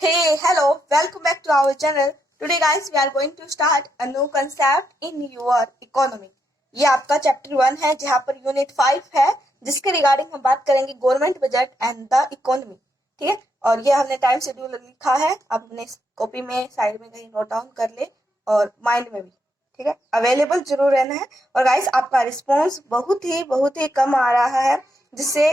Hey, hello, welcome back to our channel. Today guys, we are going to start a new concept in your economy. ये आपका chapter 1 है जहाँ per unit 5 है जिसके regarding हम बात करेंगे government budget and the economy. ठीक है, और ये हमने टाइम शेड्यूल लिखा है, आप अपने कॉपी में साइड में कहीं नोट डाउन कर ले और माइंड में भी। ठीक है, अवेलेबल जरूर रहना है। और गाइस आपका रिस्पॉन्स बहुत ही कम आ रहा है, जिससे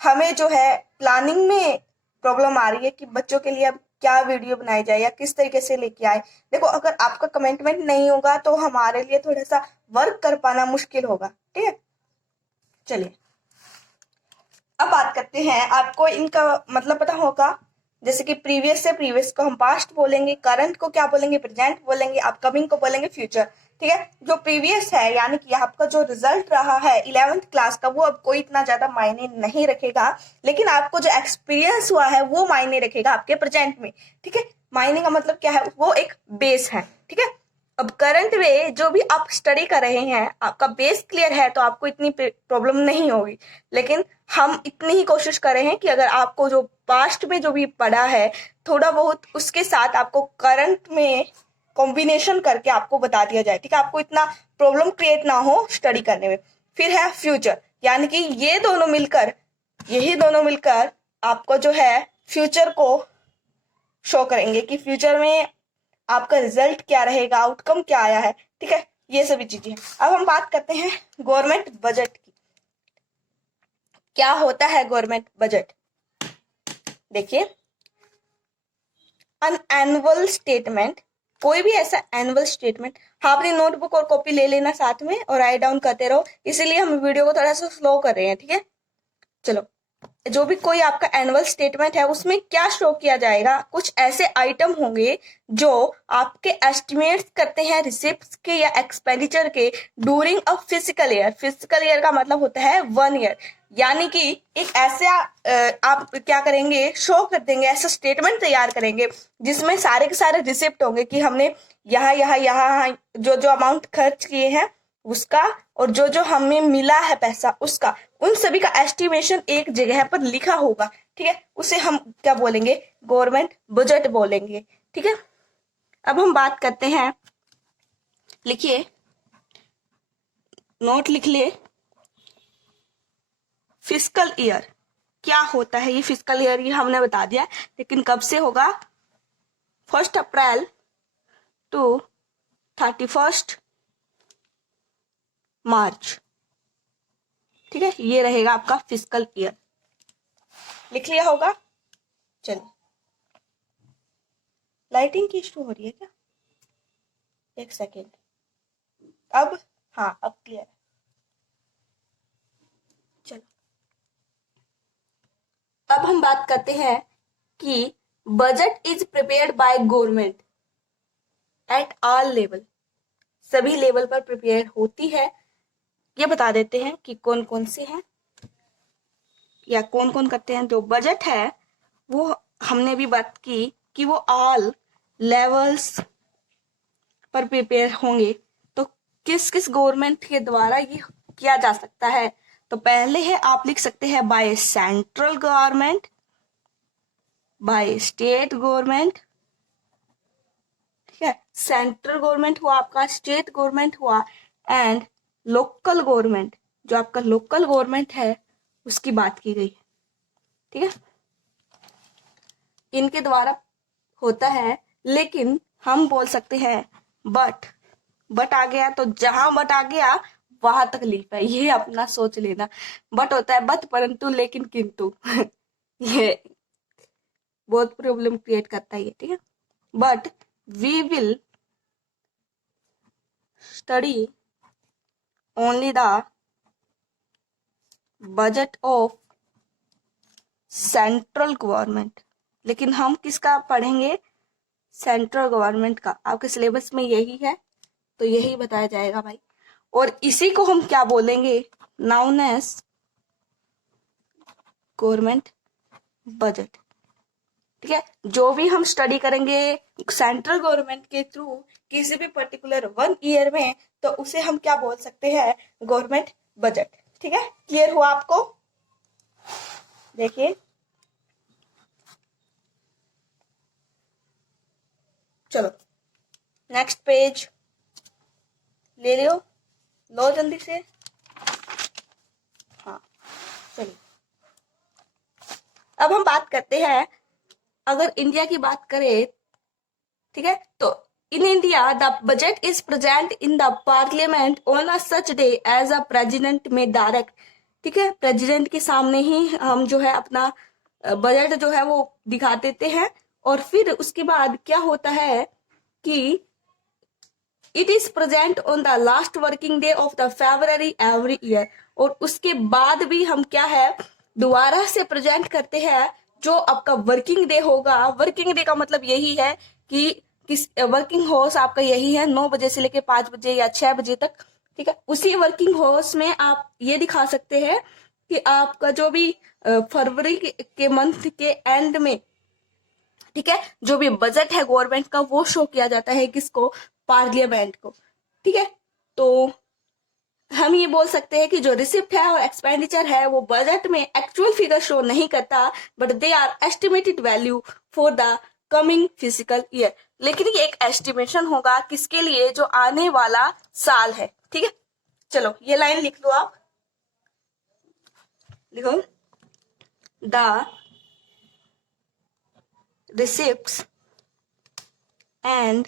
हमें जो है प्लानिंग में प्रॉब्लम आ रही है कि बच्चों के लिए अब क्या वीडियो बनाई जाए या किस तरीके से लेके आए। देखो, अगर आपका कमिटमेंट नहीं होगा तो हमारे लिए थोड़ा सा वर्क कर पाना मुश्किल होगा। ठीक है, चलिए अब बात करते हैं। आपको इनका मतलब पता होगा, जैसे कि प्रीवियस से प्रीवियस को हम पास्ट बोलेंगे, करंट को क्या बोलेंगे, प्रेजेंट बोलेंगे, अपकमिंग को बोलेंगे फ्यूचर। ठीक है, जो प्रीवियस है यानी कि आपका जो रिजल्ट रहा है 11th क्लास का, वो अब कोई इतना ज्यादा मायने नहीं रखेगा, लेकिन आपको जो एक्सपीरियंस हुआ है वो मायने रखेगा आपके प्रेजेंट में। ठीक है, मायने का मतलब क्या है, वो एक बेस है। ठीक है, अब करंट में जो भी आप स्टडी कर रहे हैं, आपका बेस क्लियर है तो आपको इतनी प्रॉब्लम नहीं होगी। लेकिन हम इतनी ही कोशिश कर रहे हैं कि अगर आपको जो पास्ट में जो भी पढ़ा है थोड़ा बहुत, उसके साथ आपको करंट में कॉम्बिनेशन करके आपको बता दिया जाए। ठीक है, आपको इतना प्रॉब्लम क्रिएट ना हो स्टडी करने में। फिर है फ्यूचर, यानी कि यही दोनों मिलकर आपको जो है फ्यूचर को शो करेंगे कि फ्यूचर में आपका रिजल्ट क्या रहेगा, आउटकम क्या आया है। ठीक है, ये सभी चीजें। अब हम बात करते हैं गवर्नमेंट बजट की। क्या होता है गवर्नमेंट बजट? देखिए, अन एनुअल स्टेटमेंट, कोई भी ऐसा एनुअल स्टेटमेंट, हाँ अपनी नोटबुक और कॉपी ले लेना साथ में और राइट डाउन करते रहो, इसीलिए हम वीडियो को थोड़ा सा स्लो कर रहे हैं। ठीक है, चलो, जो भी कोई आपका एनुअल स्टेटमेंट है उसमें क्या शो किया जाएगा, कुछ ऐसे आइटम होंगे जो आपके एस्टिमेट्स करते हैं रिसिप्ट्स के या एक्सपेंडिचर के during a physical year. Physical year का मतलब होता है 1 ईयर, यानी कि एक ऐसे आप क्या करेंगे, शो कर देंगे, ऐसा स्टेटमेंट तैयार करेंगे जिसमें सारे के सारे रिसिप्ट होंगे कि हमने यहाँ जो जो अमाउंट खर्च किए हैं उसका, और जो जो हमें मिला है पैसा उसका, उन सभी का एस्टिमेशन एक जगह पर लिखा होगा। ठीक है, उसे हम क्या बोलेंगे, गवर्नमेंट बजट बोलेंगे। ठीक है, अब हम बात करते हैं, लिखिए, नोट लिख लिए, फिस्कल ईयर क्या होता है। ये फिस्कल ईयर ये हमने बता दिया, लेकिन कब से होगा, 1 अप्रैल टू 31 मार्च। ठीक है, ये रहेगा आपका फिस्कल ईयर। लिख लिया होगा। चलिए, लाइटिंग की इशू हो रही है क्या, एक सेकेंड। अब हाँ, अब क्लियर है। चलो, अब हम बात करते हैं कि budget is prepared by government at all level. सभी लेवल पर प्रिपेयर होती है। ये बता देते हैं कि कौन कौन से हैं या कौन कौन करते हैं। जो बजट है वो हमने भी बात की कि वो ऑल लेवल्स पर प्रिपेयर होंगे। तो किस किस गवर्नमेंट के द्वारा ये किया जा सकता है, तो पहले है आप लिख सकते हैं by central government, by state government. ठीक है, सेंट्रल गवर्नमेंट हुआ आपका, स्टेट गवर्नमेंट हुआ, एंड लोकल गवर्नमेंट, जो आपका लोकल गवर्नमेंट है उसकी बात की गई। ठीक है, इनके द्वारा होता है। लेकिन हम बोल सकते हैं बट आ गया, तो जहां बट आ गया वहां तकलीफ है, ये अपना सोच लेना। बट होता है बट, परंतु, लेकिन, किंतु ये बहुत प्रॉब्लम क्रिएट करता है ये। ठीक है, but we will study only the budget of central government. लेकिन हम किसका पढ़ेंगे, सेंट्रल गवर्नमेंट का। आपके सिलेबस में यही है तो यही बताया जाएगा भाई। और इसी को हम क्या बोलेंगे, नाउन एज गवर्नमेंट बजट। ठीक है, जो भी हम स्टडी करेंगे सेंट्रल गवर्नमेंट के थ्रू किसी भी पर्टिकुलर 1 ईयर में, तो उसे हम क्या बोल सकते हैं, गवर्नमेंट बजट। ठीक है, क्लियर हुआ आपको? देखिए, चलो नेक्स्ट पेज ले लो जल्दी से। हाँ चलिए, अब हम बात करते हैं, अगर इंडिया की बात करें, ठीक है, तो in India the budget is present in the parliament on a such day as a president में डायरेक्ट, ठीक है, प्रेसिडेंट के सामने ही हम जो है अपना बजट जो है वो दिखा देते हैं, और फिर उसके बाद क्या होता है कि it is present on the last working day of the February every year, और उसके बाद भी हम क्या है दोबारा से प्रेजेंट करते हैं जो आपका वर्किंग डे होगा। वर्किंग डे का मतलब यही है कि किस वर्किंग हॉर्स आपका यही है 9 बजे से लेके 5 बजे या 6 बजे तक, ठीक है। उसी वर्किंग हॉर्स में आप ये दिखा सकते हैं कि आपका जो भी फरवरी के मंथ के एंड में, ठीक है, जो भी बजट है गवर्नमेंट का वो शो किया जाता है किसको, पार्लियामेंट को, ठीक है। तो हम ये बोल सकते हैं कि जो रिसिप्ट है और एक्सपेंडिचर है वो बजट में एक्चुअल फिगर शो नहीं करता, but they are estimated value for the coming fiscal year. लेकिन ये एक एस्टिमेशन होगा किसके लिए, जो आने वाला साल है, ठीक है। चलो ये लाइन लिख लो, आप लिखो, the receipts and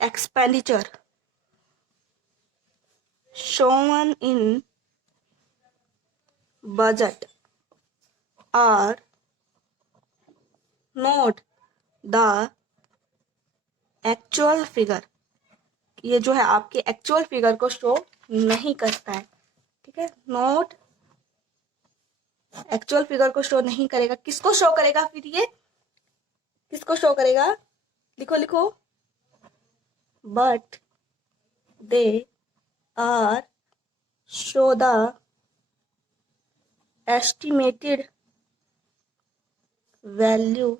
expenditure shown in budget are not the actual figure। ये जो है आपके एक्चुअल फिगर को शो नहीं करता है, ठीक है। नोट एक्चुअल फिगर को शो नहीं करेगा, किसको शो करेगा, फिर ये किसको शो करेगा, लिखो लिखो, but they are show the estimated value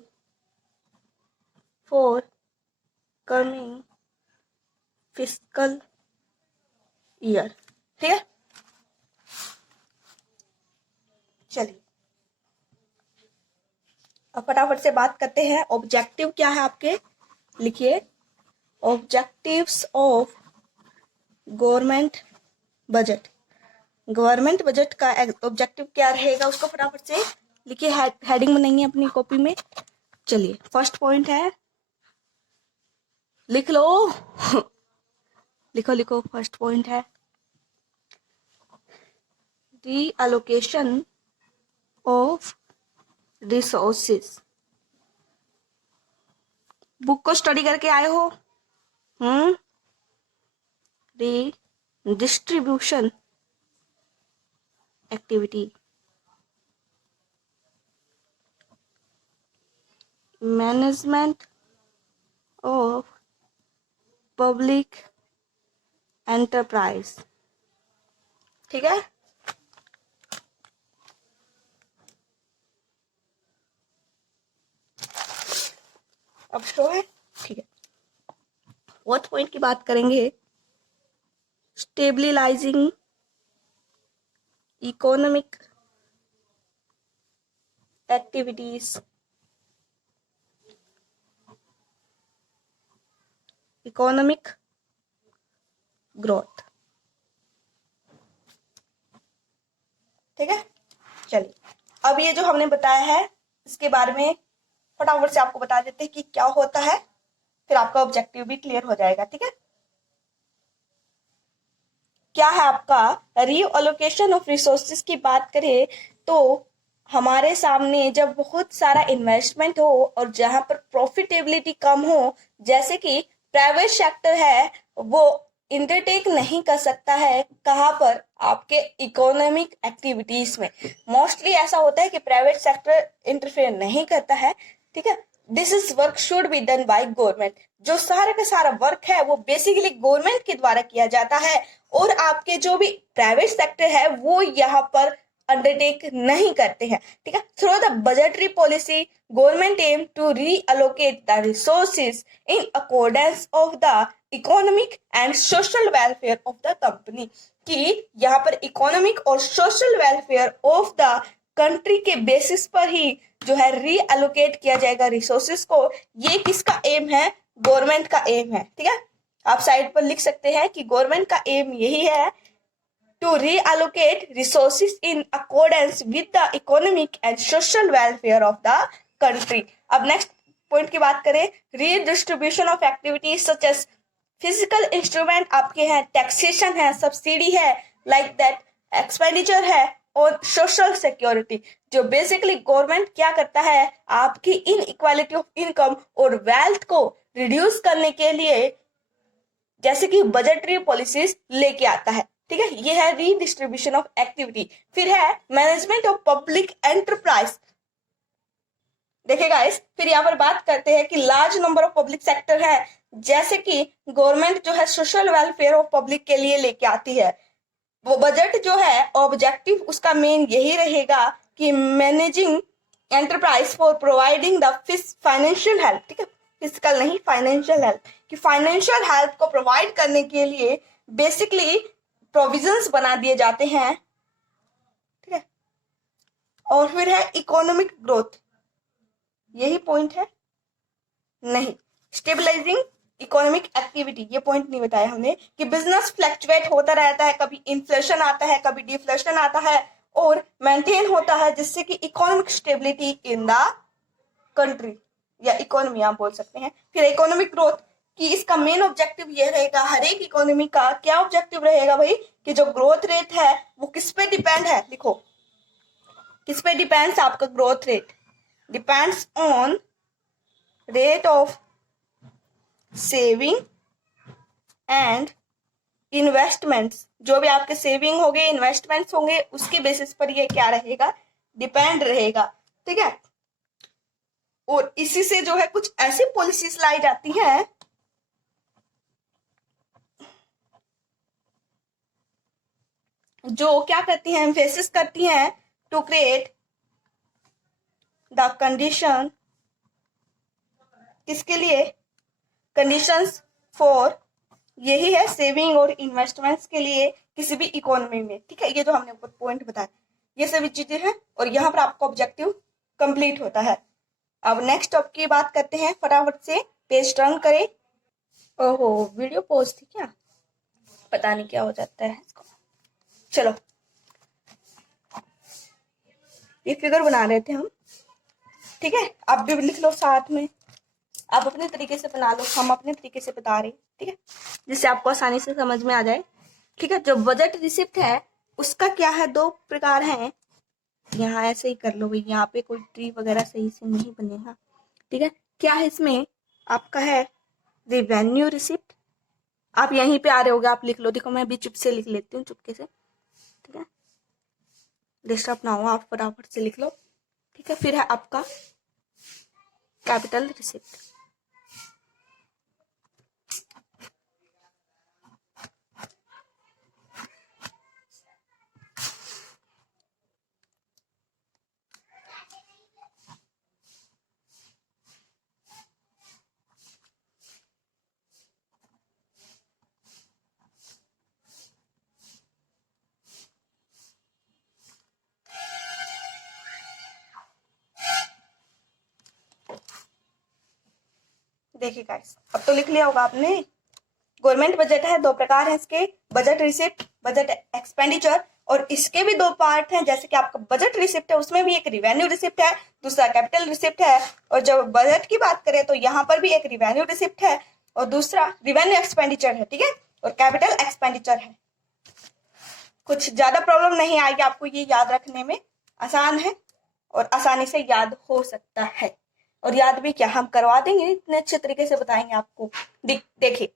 for coming fiscal year, ठीक है। चलिए अब फटाफट से बात करते हैं, ऑब्जेक्टिव क्या है आपके, लिखिए, objectives of government budget. Government budget का ऑब्जेक्टिव क्या रहेगा उसको फटाफट से लिखिए, हेडिंग में नहीं है अपनी कॉपी में। चलिए फर्स्ट पॉइंट है, लिख लो लिखो लिखो, फर्स्ट पॉइंट है रीअलोकेशन ऑफ रिसोर्सेस। बुक को स्टडी करके आए हो, distribution activity, management of public enterprise, ठीक है। अब शो है, ठीक है। फोर्थ पॉइंट की बात करेंगे, stabilising economic activities, economic growth, ठीक है। चलिए अब ये जो हमने बताया है इसके बारे में फटाफट से आपको बता देते हैं कि क्या होता है, फिर आपका ऑब्जेक्टिव भी क्लियर हो जाएगा, ठीक है। क्या है आपका रीअलोकेशन ऑफ रिसोर्सेज की बात करें तो हमारे सामने जब बहुत सारा इन्वेस्टमेंट हो और जहां पर प्रॉफिटेबिलिटी कम हो, जैसे कि प्राइवेट सेक्टर है वो इंटरटेक नहीं कर सकता है, कहां पर, आपके इकोनॉमिक एक्टिविटीज में। मोस्टली ऐसा होता है कि प्राइवेट सेक्टर इंटरफेयर नहीं करता है, ठीक है। This is work should be done by government. जो सारा का सारा वर्क है वो बेसिकली गवर्नमेंट के द्वारा किया जाता है, और आपके जो भी प्राइवेट सेक्टर है वो यहाँ पर अंडरटेक नहीं करते हैं, ठीक है। Through the budgetary policy government aim to reallocate the resources in accordance of the economic and social welfare of the company, कि यहाँ पर इकोनॉमिक और social welfare of the country के बेसिस पर ही जो है रीअलोकेट किया जाएगा रिसोर्सेस को। ये किसका एम है? गवर्नमेंट का एम है। ठीक है, आप साइड पर लिख सकते हैं कि गवर्नमेंट का एम यही है, to reallocate resources in accordance with the economic and social welfare of the country। अब नेक्स्ट पॉइंट की बात करें, redistribution of activities such as fiscal instrument आपके हैं, टैक्सेशन है, सब्सिडी है, लाइक दैट एक्सपेंडिचर है, और सोशल सिक्योरिटी। जो बेसिकली गवर्नमेंट क्या करता है, आपकी इनइक्वालिटी ऑफ इनकम और वेल्थ को रिड्यूस करने के लिए जैसे कि बजटरी पॉलिसीज लेके आता है। ठीक है, ये है रीडिस्ट्रीब्यूशन ऑफ एक्टिविटी। फिर है मैनेजमेंट ऑफ पब्लिक एंटरप्राइज। देखिए गाइस, फिर यहाँ पर बात करते हैं कि large number of public sector है, जैसे कि गवर्नमेंट जो है सोशल वेलफेयर ऑफ पब्लिक के लिए लेके आती है। वो बजट जो है ऑब्जेक्टिव उसका मेन यही रहेगा कि managing enterprise for providing the financial help. ठीक है, फिजिकल नहीं, फाइनेंशियल हेल्प, कि फाइनेंशियल हेल्प को प्रोवाइड करने के लिए बेसिकली प्रोविजंस बना दिए जाते हैं। ठीक है, और फिर है इकोनॉमिक ग्रोथ, यही पॉइंट है नहीं, स्टेबलाइजिंग इकोनॉमिक एक्टिविटी, ये पॉइंट नहीं बताया हमने कि बिजनेस फ्लक्चुएट होता रहता है, कभी इन्फ्लेशन आता है, कभी डिफ्लेशन आता है, और मेंटेन होता है, जिससे कि economic stability in the country या इकोनॉमी आप बोल सकते हैं। फिर इकोनॉमिक ग्रोथ कि इसका मेन ऑब्जेक्टिव ये रहेगा, हर एक इकोनॉमी का क्या ऑब्जेक्टिव रहेगा भाई, कि जो ग्रोथ रेट है वो किस पे डिपेंड है। लिखो, किस पे डिपेंड्स आपका growth rate? Depends on rate of saving and investments. जो भी आपके सेविंग होंगे, इन्वेस्टमेंट्स होंगे, उसके बेसिस पर ये क्या रहेगा, डिपेंड रहेगा। ठीक है, और इसी से जो है कुछ ऐसी पॉलिसीज लाई जाती हैं जो क्या करती हैं, एम्फेसिस करती हैं टू क्रिएट द कंडीशन, किसके लिए, कंडीशंस फॉर, यही है सेविंग और इन्वेस्टमेंट्स के लिए किसी भी इकोनॉमी में। ठीक है, ये जो हमने पॉइंट बताया ये सभी चीजें हैं, और यहाँ पर आपका ऑब्जेक्टिव कंप्लीट होता है। अब नेक्स्ट टॉपिक की बात करते हैं, फटाफट से पेज टर्न करें। ओहो, वीडियो पॉज थी क्या, पता नहीं क्या हो जाता है इसको। चलो, ये फिगर बना रहे थे हम। ठीक है, आप भी लिख लो साथ में, आप अपने तरीके से बना लो, हम अपने तरीके से बता रहे हैं। ठीक है, जिससे आपको आसानी से समझ में आ जाए। ठीक है, जो बजट रिसिप्ट है उसका क्या है, दो प्रकार हैं। यहाँ ऐसे ही कर लो भाई, यहाँ पे कोई ट्री वगैरह सही से नहीं बनेगा। ठीक है, क्या है इसमें आपका है रेवेन्यू रिसिप्ट। आप यहीं पे आ रहे होगे, आप लिख लो। देखो मैं भी चुप से लिख लेती हूँ, चुपके से। ठीक है, डिस्टर्ब ना हो, आप फटाफट से लिख लो। ठीक है, फिर है आपका कैपिटल रिसिप्ट। देखिए गाइस, अब तो लिख लिया होगा आपने। गवर्नमेंट बजट है, दो प्रकार है इसके, बजट रिसिप्ट, बजट एक्सपेंडिचर, और इसके भी दो पार्ट हैं। जैसे कि आपका बजट रिसिप्ट है, उसमें भी एक रिवेन्यू रिसिप्ट है, दूसरा कैपिटल रिसिप्ट है। और जब बजट की बात करें तो यहाँ पर भी एक रिवेन्यू रिसिप्ट है और दूसरा रिवेन्यू एक्सपेंडिचर है। ठीक है, और कैपिटल एक्सपेंडिचर है। कुछ ज्यादा प्रॉब्लम नहीं आएगी आपको, ये याद रखने में आसान है और आसानी से याद हो सकता है। और याद भी क्या, हम करवा देंगे, इतने अच्छे तरीके से बताएंगे आपको। देखिए,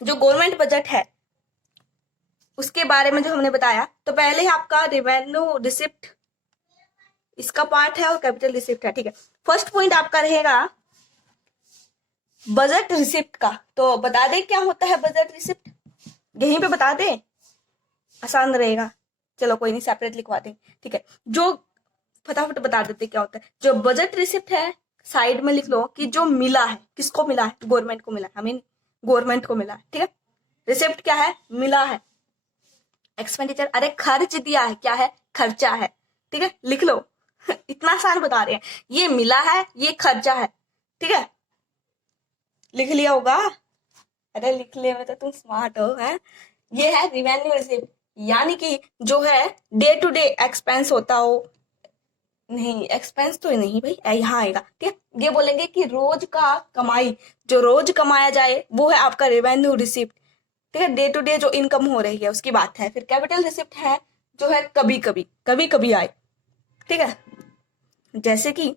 जो गवर्नमेंट बजट है उसके बारे में जो हमने बताया, तो पहले ही आपका रेवेन्यू रिसिप्ट इसका पार्ट है और कैपिटल रिसिप्ट है। ठीक है, फर्स्ट पॉइंट आपका रहेगा बजट रिसिप्ट का। तो बता दे क्या होता है बजट रिसिप्ट, यहीं पे बता दे, आसान रहेगा। चलो कोई नहीं, सेपरेट लिखवा देंगे। ठीक है, जो फटाफट बता देते क्या होता है। जो बजट रिसिप्ट है साइड में लिख लो कि जो मिला है, किसको मिला है, गवर्नमेंट को मिला है, हमें गवर्नमेंट को मिला है। ठीक है, रिसिप्ट क्या है, मिला है। एक्सपेंडिचर, अरे खर्च दिया है, क्या है, खर्चा है। ठीक है, लिख लो। इतना आसान बता रहे हैं, ये मिला है, ये खर्चा है, ठीक है, लिख लिया होगा। अरे लिख ले में तो तुम स्मार्ट हो, है। ये है रिवेन्यू रिसिप्ट, यानी कि जो है डे टू डे एक्सपेंस होता हो, नहीं एक्सपेंस तो नहीं भाई, यहाँ आएगा, ठीक है। ये बोलेंगे कि रोज का कमाई, जो रोज कमाया जाए वो है आपका रेवेन्यू रिसिप्ट, ठीक है। डे टू डे जो इनकम हो रही है उसकी बात है। फिर कैपिटल रिसिप्ट है जो है कभी कभी आए, ठीक है। जैसे कि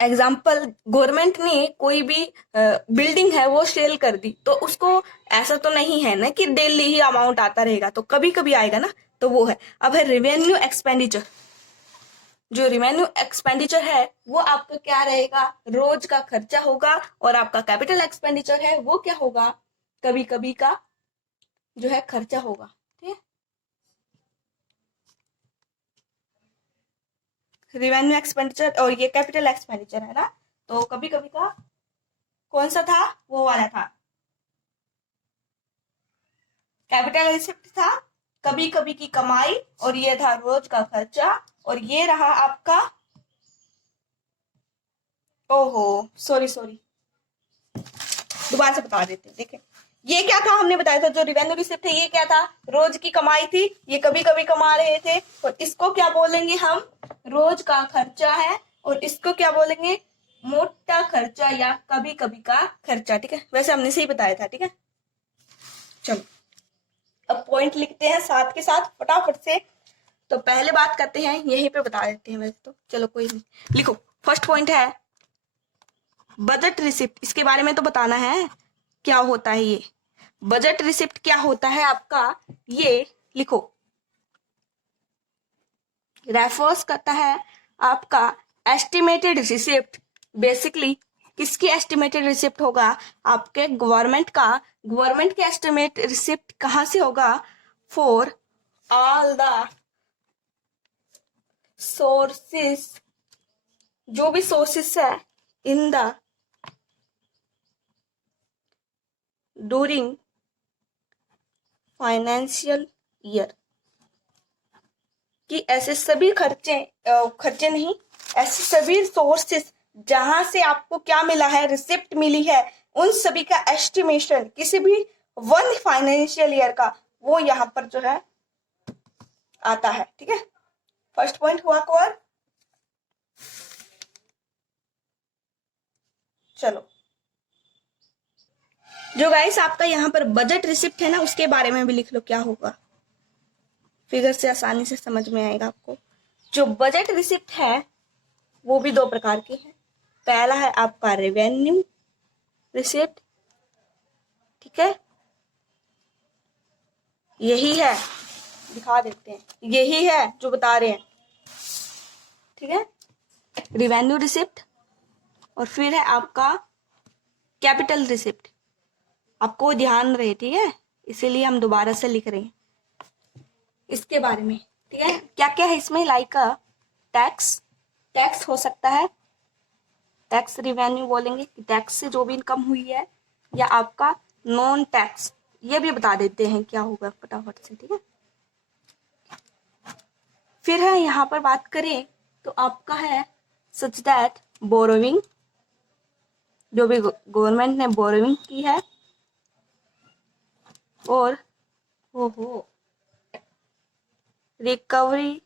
एग्जाम्पल, गवर्नमेंट ने कोई भी बिल्डिंग है वो सेल कर दी, तो उसको ऐसा तो नहीं है ना कि डेली ही अमाउंट आता रहेगा, तो कभी कभी आएगा ना, तो वो है। अब है रेवेन्यू एक्सपेंडिचर, जो रेवेन्यू एक्सपेंडिचर है वो आपका क्या रहेगा, रोज का खर्चा होगा, और आपका कैपिटल एक्सपेंडिचर है वो क्या होगा, कभी कभी का जो है खर्चा होगा, ठीक है। रेवेन्यू एक्सपेंडिचर और ये कैपिटल एक्सपेंडिचर है ना, तो कभी कभी का कौन सा था, वो वाला था, कैपिटल रिसिप्ट था, कभी कभी की कमाई, और ये था रोज का खर्चा, और ये रहा आपका, ओहो सॉरी दोबारा से बता देते हैं। देखिए ये क्या था, हमने बताया था जो रिवेन्यू रिसिप्ट है ये क्या था, रोज की कमाई थी, ये कभी कभी कमा रहे थे, और इसको क्या बोलेंगे हम, रोज का खर्चा है, और इसको क्या बोलेंगे, मोटा खर्चा या कभी कभी का खर्चा, ठीक है। वैसे हमने सही बताया था, ठीक है। चलो अब पॉइंट लिखते हैं साथ के साथ फटाफट से। तो पहले बात करते हैं, यहीं पे बता देते हैं वैसे तो, चलो कोई नहीं, लिखो। फर्स्ट पॉइंट है बजट रिसिप्ट, इसके बारे में तो बताना है क्या होता है ये बजट रिसिप्ट, क्या होता है आपका, ये लिखो। रेफर्स करता है आपका एस्टिमेटेड रिसिप्ट, बेसिकली किसकी एस्टिमेटेड रिसिप्ट होगा, आपके गवर्नमेंट का। गवर्नमेंट के एस्टिमेट रिसिप्ट कहां से होगा, फॉर ऑल द सोर्सेस, जो भी सोर्सेस है in the during financial year, कि ऐसे सभी खर्चे नहीं, ऐसे सभी सोर्सेस जहां से आपको क्या मिला है, रिसिप्ट मिली है, उन सभी का एस्टिमेशन किसी भी वन फाइनेंशियल ईयर का, वो यहाँ पर जो है आता है, ठीक है। फर्स्ट पॉइंट हुआ कवर। चलो जो गाइस आपका यहाँ पर बजट रिसिप्ट है ना, उसके बारे में भी लिख लो क्या होगा, फिगर से आसानी से समझ में आएगा आपको। जो बजट रिसिप्ट है वो भी दो प्रकार के हैं। पहला है आपका रेवेन्यू रिसिप्ट, ठीक है, यही है, दिखा देते हैं, यही है जो बता रहे हैं, ठीक है, रेवेन्यू रिसिप्ट। और फिर है आपका कैपिटल रिसिप्ट, आपको ध्यान रहे, ठीक है, इसीलिए हम दोबारा से लिख रहे हैं इसके बारे में, ठीक है। क्या क्या है इसमें, लाइक टैक्स हो सकता है, टैक्स रिवेन्यू बोलेंगे कि टैक्स से जो भी इनकम हुई है, या आपका नॉन टैक्स, ये भी बता देते हैं क्या होगा फटाफट से, ठीक है। फिर है यहाँ पर बात करें तो आपका है सच दैट बोरोविंग, जो भी गवर्नमेंट ने बोरोविंग की है, और हो रिकवरी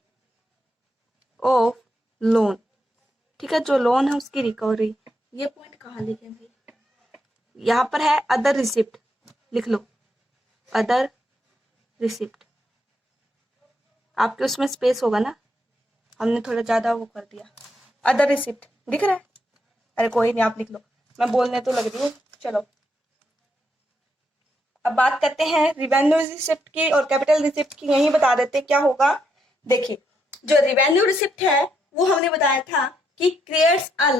ऑफ लोन, ठीक है, जो लोन है उसकी रिकवरी। ये पॉइंट कहाँ लिखे भाई, यहाँ पर है अदर रिसिप्ट, लिख लो अदर रिसिप्ट, आपके उसमें स्पेस होगा ना, हमने थोड़ा ज्यादा वो कर दिया, अदर रिसिप्ट दिख रहा है, अरे कोई नहीं आप लिख लो, मैं बोलने तो लग रही हूँ। चलो अब बात करते हैं रिवेन्यू रिसिप्ट की और कैपिटल रिसिप्ट की, यही बता देते क्या होगा। देखिए जो रिवेन्यू रिसिप्ट है वो हमने बताया था कि क्रिएट्स अ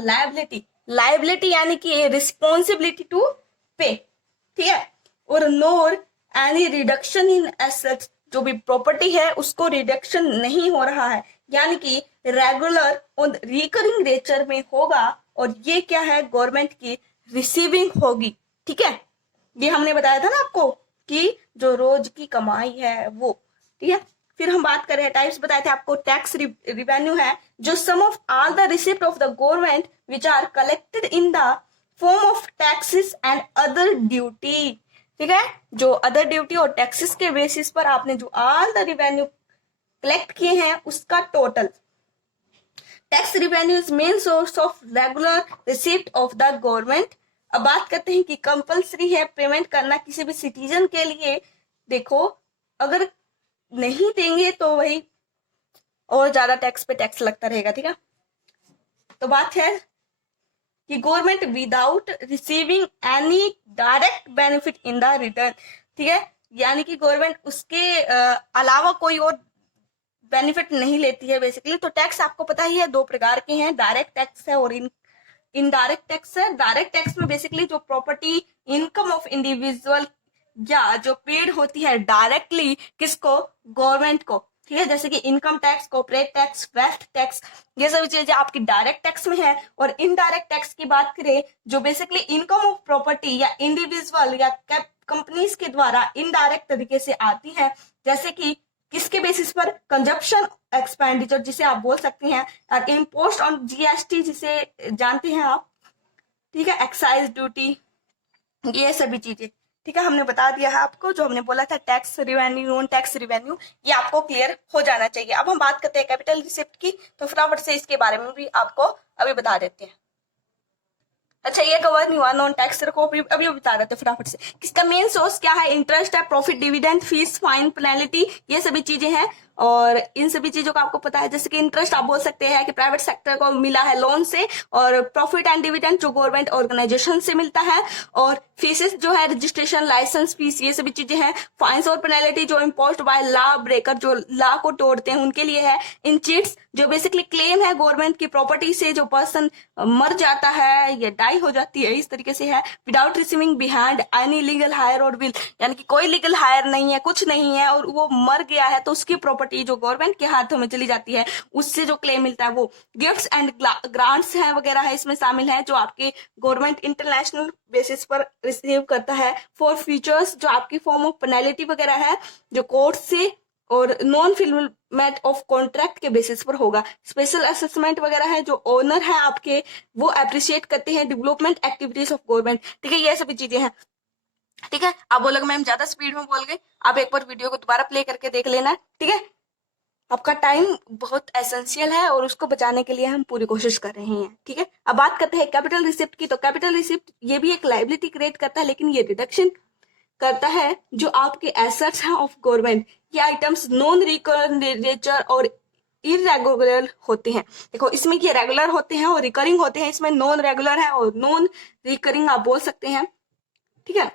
लायबिलिटी यानी कि रिस्पॉन्सिबिलिटी टू पे, ठीक है, और नोर एनी रिडक्शन इन एसेट्स, जो भी प्रॉपर्टी है उसको रिडक्शन नहीं हो रहा है, यानी कि रेगुलर और रिकरिंग नेचर में होगा, और ये क्या है, गवर्नमेंट की रिसीविंग होगी, ठीक है। ये हमने बताया था ना आपको कि जो रोज की कमाई है वो, ठीक है, फिर हम बात करें टाइप्स, बताए थे आपको टैक्स रिवेन्यू है जो sum of all the receipt of the government which are collected in the form of taxes and other duty. ठीक है, जो अदर ड्यूटी और टैक्सेस के बेसिस पर आपने जो ऑल द रिवेन्यू कलेक्ट किए हैं उसका total. Tax revenue is main source of regular receipt of the government. अब बात करते हैं कि कंपलसरी है पेमेंट करना किसी भी सिटीजन के लिए। देखो, अगर नहीं देंगे तो वही और ज्यादा टैक्स पे टैक्स लगता रहेगा। ठीक है, तो बात है कि government without receiving any direct benefit in the return. ठीक है, यानी कि गवर्नमेंट उसके अलावा कोई और बेनिफिट नहीं लेती है बेसिकली। तो टैक्स आपको पता ही है दो प्रकार के हैं, डायरेक्ट टैक्स है और इनडायरेक्ट टैक्स है। डायरेक्ट टैक्स में बेसिकली जो प्रॉपर्टी इनकम ऑफ इंडिविजुअल या जो पेड होती है डायरेक्टली किसको, गवर्नमेंट को। ठीक है, जैसे कि income tax, corporate tax, wealth tax, ये सभी चीजें आपकी डायरेक्ट टैक्स में है। और इनडायरेक्ट टैक्स की बात करें जो बेसिकली इनकम ऑफ प्रॉपर्टी या इंडिविजुअल या कंपनीज के द्वारा इनडायरेक्ट तरीके से आती है, जैसे कि किसके बेसिस पर, कंजप्शन एक्सपेंडिचर जिसे आप बोल सकते हैं, और इम्पोस्ट ऑन जीएसटी जिसे जानते हैं आप। ठीक है, एक्साइज ड्यूटी, ये सभी चीजें। ठीक है, हमने बता दिया है आपको जो हमने बोला था tax revenue, non tax revenue, ये आपको क्लियर हो जाना चाहिए। अब हम बात करते हैं कैपिटल रिसिप्ट की, तो फटाफट से इसके बारे में भी आपको अभी बता देते हैं। अच्छा, ये कवर नहीं हुआ नॉन टैक्स को अभी बता देते फटाफट से। इसका मेन सोर्स क्या है, इंटरेस्ट है, profit, dividend, fees, fine, penalty, ये सभी चीजें हैं। और इन सभी चीजों का आपको पता है, जैसे कि इंटरेस्ट आप बोल सकते हैं कि प्राइवेट सेक्टर को मिला है लोन से, और प्रॉफिट एंड डिविडेंड जो गवर्नमेंट ऑर्गेनाइजेशन से मिलता है, और फीसेस जो है रजिस्ट्रेशन, लाइसेंस फीस, ये सभी चीजें हैं। फाइन्स और पेनल्टी जो इम्पोज्ड बाय लॉ ब्रेकर, जो लॉ को तोड़ते हैं उनके लिए है। इन चीट्स जो बेसिकली क्लेम है गवर्नमेंट की प्रॉपर्टी से, जो पर्सन मर जाता है या डाई हो जाती है, इस तरीके से है। Without receiving behind any legal higher और विल, यानी कि कोई लीगल हायर नहीं है, कुछ नहीं है और वो मर गया है, तो उसकी प्रॉपर्टी जो गवर्नमेंट के हाथों में चली जाती है, उससे जो क्लेम मिलता है वो। गिफ्ट्स एंड ग्रांट्स है वगैरह है इसमें शामिल है, जो आपके गवर्नमेंट इंटरनेशनल बेसिस पर रिसीव करता है। फॉर फ्यूचर्स जो आपकी फॉर्म ऑफ पेनल्टी वगैरह है जो कोर्ट से, और नॉन फिल्मेंट ऑफ कॉन्ट्रैक्ट के बेसिस पर होगा। स्पेशल असेसमेंट वगैरह है, जो ओनर है आपके वो अप्रिशिएट करते हैं डेवलपमेंट एक्टिविटीज ऑफ गवर्नमेंट। ठीक है, ये सभी चीजें हैं। ठीक है, आप बोलोगे मैम ज्यादा स्पीड में बोल गए, आप एक बार वीडियो को दोबारा प्ले करके देख लेना। ठीक है, आपका टाइम बहुत एसेंशियल है और उसको बचाने के लिए हम पूरी कोशिश कर रहे हैं। ठीक है, अब बात करते हैं कैपिटल रिसिप्ट की। तो कैपिटल रिसिप्ट ये भी एक लायबिलिटी क्रिएट करता है, लेकिन ये डिडक्शन करता है जो आपके एसेट्स हैं ऑफ गवर्नमेंट। ये आइटम्स नॉन रिकरिंग नेचर और इरेगुलर होते हैं। देखो, इसमें ये रेगुलर होते हैं और रिकरिंग होते हैं, इसमें नॉन रेगुलर है और नॉन रिकरिंग आप बोल सकते हैं। ठीक है,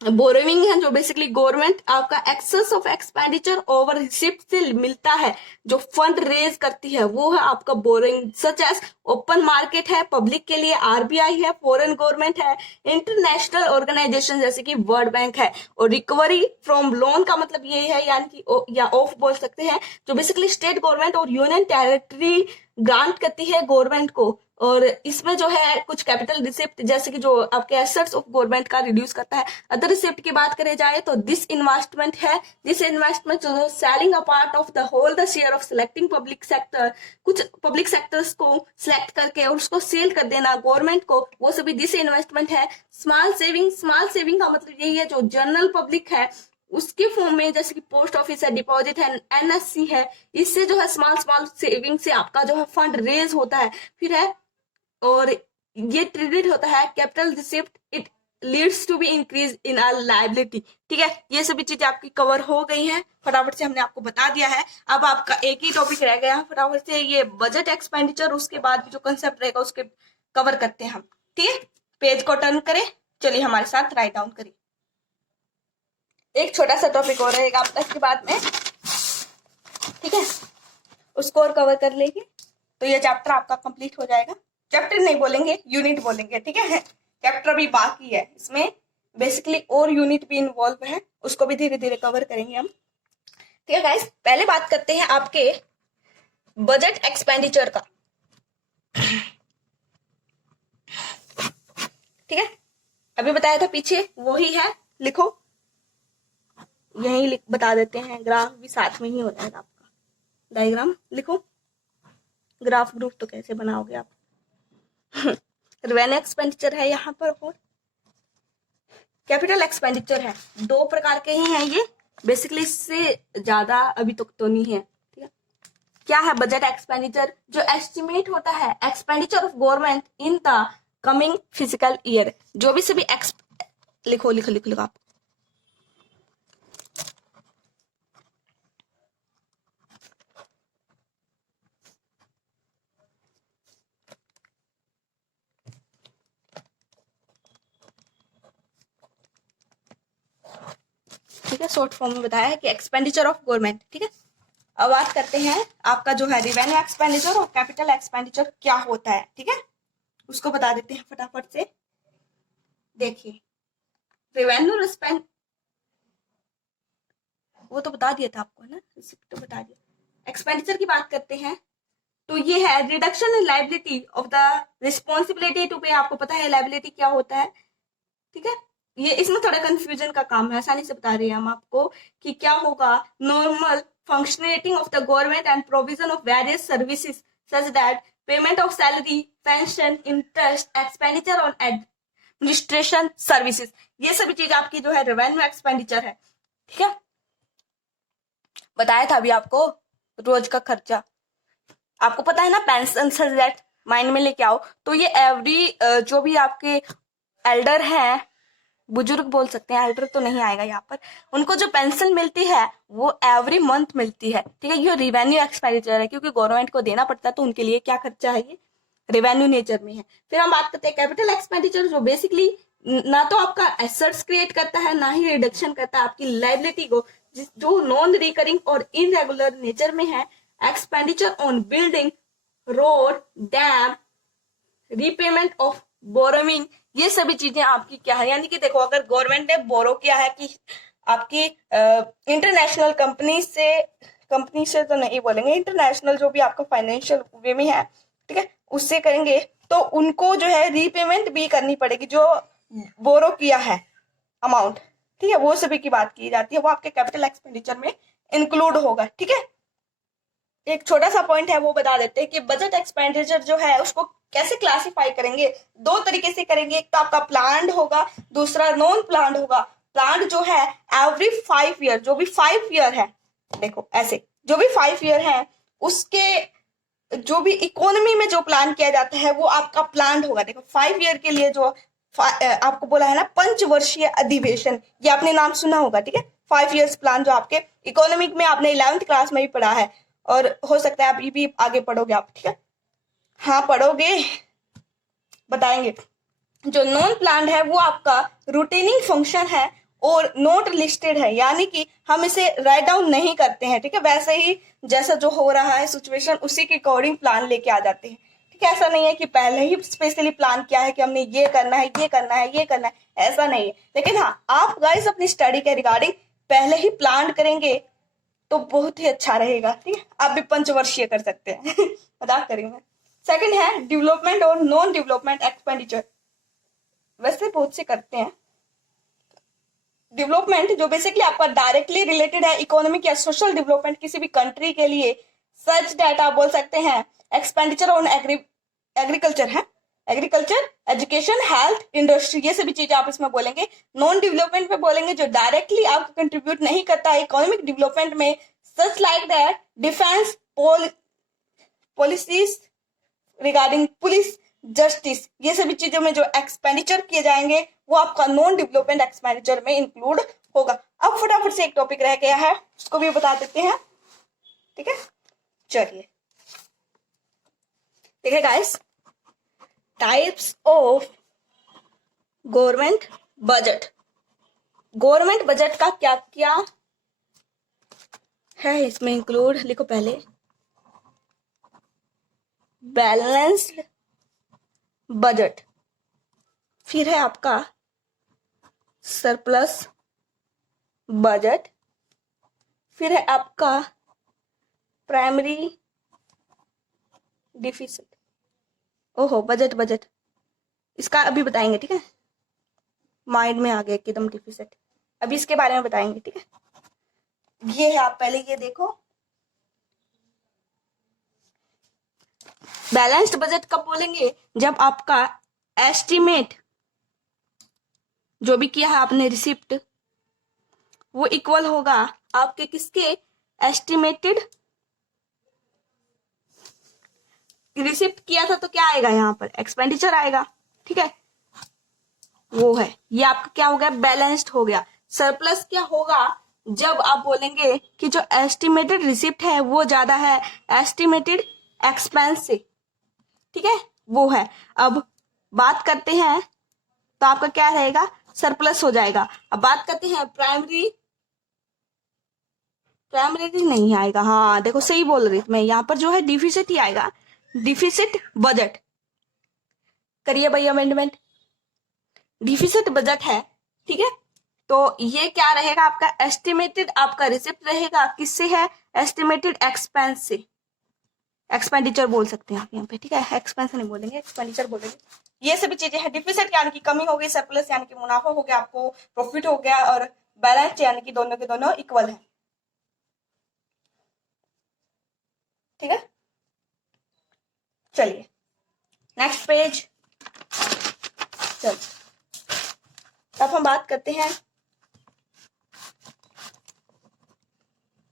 बोरोइंग है जो बेसिकली गवर्नमेंट आपका excess of expenditure over receipt से मिलता है, जो फंड रेज करती है वो है आपका borrowing. Such as open market है पब्लिक के लिए, आरबीआई है, फॉरेन गवर्नमेंट है, इंटरनेशनल ऑर्गेनाइजेशन जैसे कि वर्ल्ड बैंक है। और रिकवरी फ्रॉम लोन का मतलब ये है, यानी कि या ऑफ बोल सकते हैं, जो बेसिकली स्टेट गवर्नमेंट और यूनियन टेरिटरी ग्रांट करती है गवर्नमेंट को। और इसमें जो है कुछ कैपिटल रिसिप्ट जैसे कि जो आपके एसेट्स ऑफ गवर्नमेंट का रिड्यूस करता है। अदर रिसिप्ट की बात करें जाए तो दिस इन्वेस्टमेंट है, दिस इन्वेस्टमेंट जो selling a part of the whole the share of selecting public sector, कुछ पब्लिक सेक्टर्स को सिलेक्ट करके और उसको सेल कर देना गवर्नमेंट को, वो सभी दिस इन्वेस्टमेंट है। स्मॉल सेविंग का मतलब यही है जो जनरल पब्लिक है उसके फॉर्म में, जैसे कि पोस्ट ऑफिस है, डिपॉजिट है, एनएससी है, इससे जो है स्मॉल सेविंग से आपका जो है फंड रेज होता है। फिर है, और ये ट्रीटेड होता है capital receipt, it leads to be increase in our liability. ठीक है, ये सभी चीजें आपकी कवर हो गई हैं, फटाफट से हमने आपको बता दिया है। अब आपका एक ही टॉपिक रह गया, फटाफट से ये बजट एक्सपेंडिचर, उसके बाद भी जो कंसेप्ट रहेगा उसके कवर करते हैं हम। ठीक है, पेज को टर्न करें, चलिए हमारे साथ राइट डाउन करिए। एक छोटा सा टॉपिक और रहेगा आपका इसके बाद में, ठीक है, उसको और कवर कर लेंगे तो ये चैप्टर आपका कंप्लीट हो जाएगा। चैप्टर नहीं बोलेंगे, यूनिट बोलेंगे। ठीक है, चैप्टर भी बाकी है, इसमें बेसिकली और यूनिट भी इन्वॉल्व है, उसको भी धीरे धीरे कवर करेंगे हम। ठीक है गाइस, पहले बात करते हैं आपके बजट एक्सपेंडिचर का। ठीक है, अभी बताया था पीछे, वही है, लिखो यही बता देते हैं, ग्राफ भी साथ में ही होता है आपका। डायग्राम लिखो, ग्राफ ग्रुप तो कैसे बनाओगे आप। रेवेन्यू एक्सपेंडिचर है यहाँ पर, और कैपिटल एक्सपेंडिचर है। दो प्रकार के ही हैं ये, बेसिकली इससे ज्यादा अभी तक तो नहीं है, ठीक है। क्या है बजट एक्सपेंडिचर? जो एस्टिमेट होता है expenditure of government in the coming fiscal year. जो भी सभी लिखो लिखो लिखो लिखो आप। ठीक है, शॉर्ट फॉर्म में बताया है कि एक्सपेंडिचर ऑफ गवर्नमेंट, ठीक है। अब बात करते हैं आपका जो है रिवेन्यू एक्सपेंडिचर और कैपिटल एक्सपेंडिचर क्या होता है, ठीक है। उसको बता देते हैं फटाफट से। देखिए, रेवेन्यू स्पेंड वो तो बता दिया था आपको ना, तो बता दिया। एक्सपेंडिचर की बात करते हैं तो ये है reduction in liability of the responsibility to pay. आपको पता है लाइबिलिटी क्या होता है, ठीक है। ये इसमें थोड़ा कंफ्यूजन का काम है, आसानी से बता रहे हैं हम आपको कि क्या होगा। Normal functioning of the government and provision of various services such that payment of salary, pension, interest, expenditure on administration services, ये सभी चीज आपकी जो है रेवेन्यू एक्सपेंडिचर है, ठीक है। बताया था अभी आपको रोज का खर्चा, आपको पता है ना, पेंशन सच दैट माइंड में लेके आओ। तो ये एवरी जो भी आपके एल्डर हैं, बुजुर्ग बोल सकते हैं, एल्डर तो नहीं आएगा यहाँ पर, उनको जो पेंशन मिलती है वो एवरी मंथ मिलती है, ठीक है। ये रेवेन्यू एक्सपेंडिचर है, क्योंकि गवर्नमेंट को देना पड़ता है, तो उनके लिए क्या खर्चा है, ये रेवेन्यू नेचर में है। फिर हम बात करते हैं कैपिटल एक्सपेंडिचर, जो बेसिकली ना तो आपका एसेट्स क्रिएट करता है, ना ही रिडक्शन करता है आपकी लाइबिलिटी को, जो नॉन रिकरिंग और इनरेगुलर नेचर में है। Expenditure on building, road, dam, repayment of borrowing, ये सभी चीजें आपकी क्या है, यानी कि देखो, अगर गवर्नमेंट ने बोरो किया है कि आपकी इंटरनेशनल कंपनी से तो नहीं बोलेंगे, इंटरनेशनल जो भी आपका फाइनेंशियल वे में है, ठीक है, उससे करेंगे, तो उनको जो है रीपेमेंट भी करनी पड़ेगी, जो बोरो किया है अमाउंट, ठीक है। वो सभी की बात की जाती है, वो आपके कैपिटल एक्सपेंडिचर में इंक्लूड होगा, ठीक है। एक छोटा सा पॉइंट है वो बता देते हैं कि बजट एक्सपेंडिचर जो है उसको कैसे क्लासिफाई करेंगे। दो तरीके से करेंगे, एक तो आपका प्लान्ड होगा, दूसरा नॉन प्लान्ड होगा। प्लान्ड जो है एवरी 5 ईयर, जो भी 5 ईयर है, देखो ऐसे जो भी 5 ईयर है, उसके जो भी इकोनॉमी में जो प्लान किया जाता है वो आपका प्लान्ड होगा। देखो 5 ईयर के लिए जो आपको बोला है ना, पंचवर्षीय अधिवेशन, ये आपने नाम सुना होगा, ठीक है। 5 ईयर्स प्लान जो आपके इकोनॉमिक में आपने 11th क्लास में भी पढ़ा है, और हो सकता है आप ये भी आगे पढ़ोगे आप, ठीक है। हाँ पढ़ोगे, बताएंगे। जो नॉन प्लान्ड है वो आपका रूटीनिंग फंक्शन है और नोट लिस्टेड है, यानी कि हम इसे राइट डाउन नहीं करते हैं, ठीक है। वैसे ही जैसा जो हो रहा है सिचुएशन, उसी के अकॉर्डिंग प्लान लेके आ जाते हैं, ठीक है। ऐसा नहीं है कि पहले ही स्पेशली प्लान किया है कि हमने ये करना है, ये करना है, ये करना है, ऐसा नहीं है। लेकिन हाँ, आप गाइस अपनी स्टडी के रिगार्डिंग पहले ही प्लान करेंगे तो बहुत ही अच्छा रहेगा, ठीक है। आप भी पंचवर्षीय कर सकते हैं। मजाक करेंगे। सेकंड है डेवलपमेंट और नॉन डेवलपमेंट एक्सपेंडिचर, वैसे बहुत से करते हैं। डेवलपमेंट जो बेसिकली आपका डायरेक्टली रिलेटेड है इकोनॉमिक या सोशल डेवलपमेंट किसी भी कंट्री के लिए, सच डेट आप बोल सकते हैं एक्सपेंडिचर ऑन एग्रीकल्चर है, एग्रीकल्चर, एजुकेशन, हेल्थ, इंडस्ट्री, ये सभी चीजें आप इसमें बोलेंगे। नॉन डेवलपमेंट में बोलेंगे जो डायरेक्टली आपको कंट्रीब्यूट नहीं करता है इकोनॉमिक डेवलपमेंट में, such like that defence policies regarding police, justice, ये सभी चीजों में जो एक्सपेंडिचर किए जाएंगे वो आपका नॉन डेवलपमेंट एक्सपेंडिचर में इंक्लूड होगा। अब फटाफट से एक टॉपिक रह गया है, उसको भी बता देते हैं, ठीक है। चलिए, ठीक है guys, types of government budget. Government budget का क्या क्या है इसमें इंक्लूड, लिखो पहले। बैलेंस्ड बजट, फिर है आपका सरप्लस बजट, फिर है आपका प्राइमरी डिफिसिट। ओहो, बजट इसका अभी बताएंगे, ठीक है। माइंड में आ गया एकदम डिफिसिट, अभी इसके बारे में बताएंगे, ठीक है। ये है, आप पहले ये देखो। बैलेंस्ड बजट कब बोलेंगे? जब आपका एस्टिमेट जो भी किया है आपने रिसिप्ट, वो इक्वल होगा आपके किसके? एस्टिमेटेड। रिसिप्ट किया था तो क्या आएगा यहाँ पर? एक्सपेंडिचर आएगा, ठीक है। वो है, ये आपका क्या हो गया? बैलेंस्ड हो गया। सरप्लस क्या होगा? जब आप बोलेंगे कि जो एस्टिमेटेड रिसिप्ट है वो ज्यादा है एस्टिमेटेड एक्सपेंस से, ठीक है, वो है। अब बात करते हैं तो आपका क्या रहेगा? सरप्लस हो जाएगा। अब बात करते हैं प्राइमरी नहीं आएगा। हाँ देखो, सही बोल रही थी मैं, यहाँ पर जो है डिफिसिट ही आएगा, डिफिसिट बजट। करिए भाई अमेंडमेंट। डिफिसिट बजट है, ठीक है। तो ये क्या रहेगा आपका? एस्टिमेटेड आपका रिसिप्ट रहेगा किससे है? एस्टिमेटेड एक्सपेंस से। एक्सपेंडिचर बोल सकते हैं आप यहाँ पे, ठीक है। एक्सपेंस नहीं बोलेंगे, एक्सपेंडिचर बोलेंगे। ये सभी चीजें हैं। डिफिसिट यानी कि कमी हो गई, सरप्लस यानी कि मुनाफा हो गया, आपको प्रॉफिट हो गया, और बैलेंस यानी कि दोनों के दोनों इक्वल है, ठीक है। चलिए नेक्स्ट पेज। चल अब हम बात करते हैं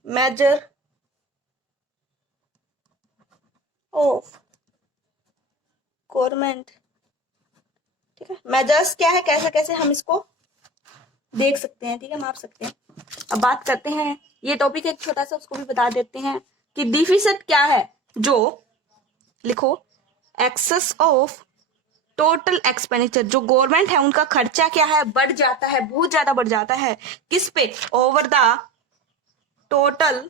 मेजर ऑफ गवर्नमेंट, ठीक है। मेजर्स क्या है, कैसे कैसे हम इसको देख सकते हैं, ठीक है, माप सकते हैं। अब बात करते हैं, ये टॉपिक एक छोटा सा, उसको भी बता देते हैं कि डिफिसिट क्या है। जो लिखो, एक्सेस ऑफ टोटल एक्सपेंडिचर, जो गवर्नमेंट है उनका खर्चा क्या है? बढ़ जाता है, बहुत ज्यादा बढ़ जाता है। किस पे? Over the total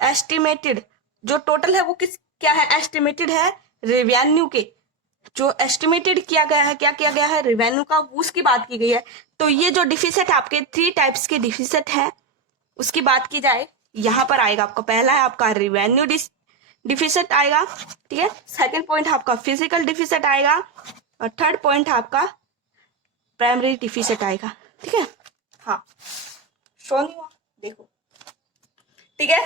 estimated. जो टोटल है वो किस क्या है? एस्टिमेटेड है रेवेन्यू के। जो एस्टिमेटेड किया गया है, क्या किया गया है? रेवेन्यू का, उसकी बात की गई है। तो ये जो डिफिसिट आपके 3 टाइप्स के डिफिसिट है, उसकी बात की जाए, यहां पर आएगा आपका पहला है आपका रेवेन्यू डिफिसिट आएगा, ठीक है। सेकंड पॉइंट आपका फिजिकल डिफिसिट आएगा, और थर्ड पॉइंट आपका प्राइमरी डिफिसिट आएगा, ठीक है। हाँ, शो नहीं हुआ, देखो, ठीक है।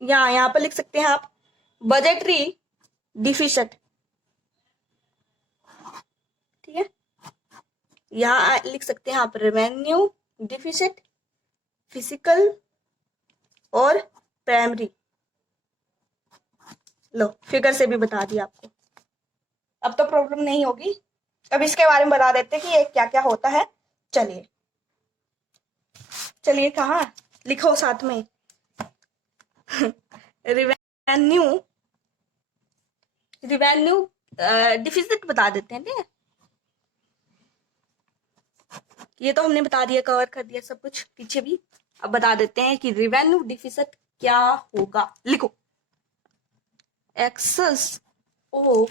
यहाँ पर लिख सकते हैं आप बजटरी डिफिसिट, ठीक है। यहाँ लिख सकते हैं आप रेवेन्यू डिफिसिट, फिजिकल और प्राइमरी। लो, फिगर से भी बता दिया आपको, अब तो प्रॉब्लम नहीं होगी। अब इसके बारे में बता देते हैं कि ये क्या क्या होता है। चलिए चलिए, कहाँ लिखो साथ में रिवेन्यू डिफिसिट बता देते हैं, ठीक है। ये तो हमने बता दिया, कवर कर दिया सब कुछ पीछे भी। अब बता देते हैं कि रिवेन्यू डिफिसिट क्या होगा। लिखो, एक्सेस ऑफ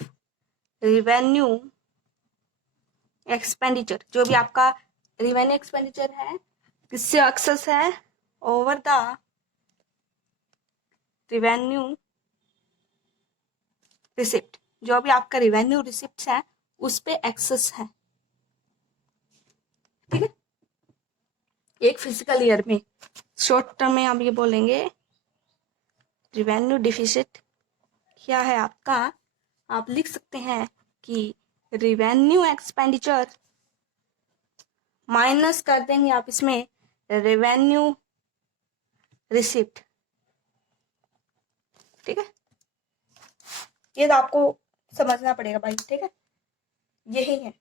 रिवेन्यू एक्सपेंडिचर, जो भी आपका रिवेन्यू एक्सपेंडिचर है किससे एक्सेस है? Over the revenue receipt. जो भी आपका रिवेन्यू रिसिप्ट है उस पे एक्सेस है, ठीक है। एक फिजिकल ईयर में, शॉर्ट टर्म में हम ये बोलेंगे रिवेन्यू डिफिसिट क्या है आपका। आप लिख सकते हैं कि रिवेन्यू एक्सपेंडिचर माइनस कर देंगे आप इसमें रेवेन्यू रिसिप्ट, ठीक है। ये तो आपको समझना पड़ेगा भाई, ठीक है। यही है,